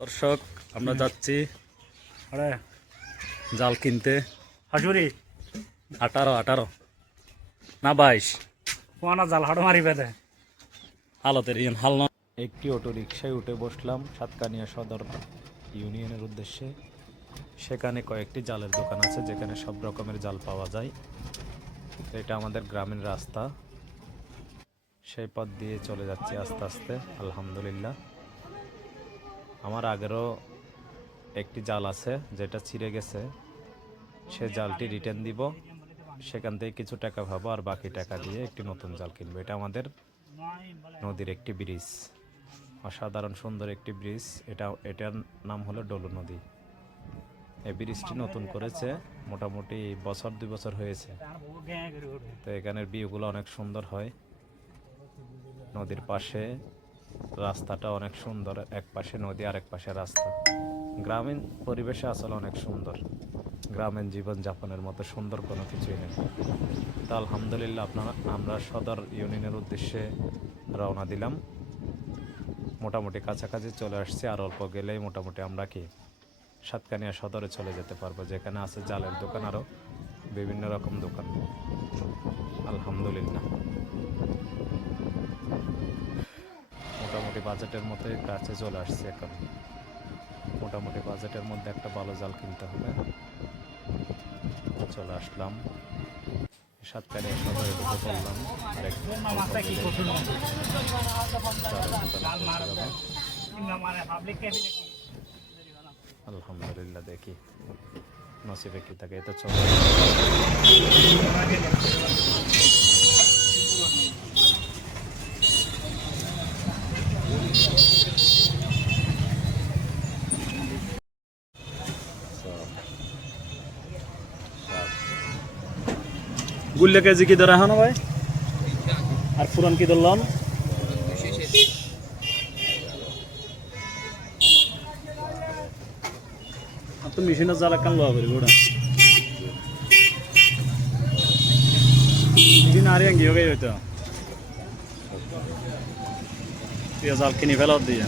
দর্শক আমরা যাচ্ছি জাল কিনতে। হাসুরি 18 না 22 কোনা জাল হাড় মারি বেদে হালতের হাল না। একটি অটো রিক্সায় উঠে বসলাম সাতকানিয়া সদর ইউনিয়নের উদ্দেশ্যে। সেখানে কয়েকটি জালের দোকান আছে যেখানে সব রকমের জাল পাওয়া যায়। এটা আমাদের গ্রামের রাস্তা, সেই পথ দিয়ে চলে যাচ্ছি আস্তে আস্তে। আলহামদুলিল্লাহ, আমার আগেরও একটি জাল আছে যেটা ছিঁড়ে গেছে, সে জালটি রিটার্ন দিব, সেখান থেকে কিছু টাকা পাবো আর বাকি টাকা দিয়ে একটি নতুন জাল কিনবো। এটা আমাদের নদীর একটি ব্রিজ, অসাধারণ সুন্দর একটি ব্রিজ। এটার নাম হলো ডলু নদী। এই ব্রিজটি নতুন করেছে, মোটামুটি বছর 2 বছর হয়েছে। তো এখানের ভিউগুলো অনেক সুন্দর হয়। নদীর পাশে রাস্তাটা অনেক সুন্দর, এক পাশে নদী আর এক পাশে রাস্তা। গ্রামীণ পরিবেশে আসলে অনেক সুন্দর, গ্রামীণ জীবনযাপনের মতো সুন্দর কোনো কিছুই নেই। তো আলহামদুলিল্লাহ আমরা সদর ইউনিয়নের উদ্দেশ্যে রওনা দিলাম। মোটামুটি কাছাকাছি চলে আসছি, আর অল্প গেলেই মোটামুটি আমরা সাতকানিয়া সদরে চলে যেতে পারবো, যেখানে আছে জালের দোকান, আরও বিভিন্ন রকম দোকান। আলহামদুলিল্লাহ, মোটামুটি বাজেটের মধ্যে কাছে চলে আসছে। এখন মোটামুটি বাজেটের মধ্যে একটা ভালো জাল কিনতে হবে। চলে আসলাম সাতকানিয়া সদরে, ঢুকে পড়লাম। আলহামদুলিল্লাহ, দেখি নসিবে কি থাকে। এতে চলে গুল্লে কেজি কি ধরা হনো ভাই, আর পুরান কি ধরলাম? তো মেশিনের জাল কান লওয়া করি গোড়া মেশিন আর গিয়ে হইতো জাল কিনে ফেলা দিয়ে।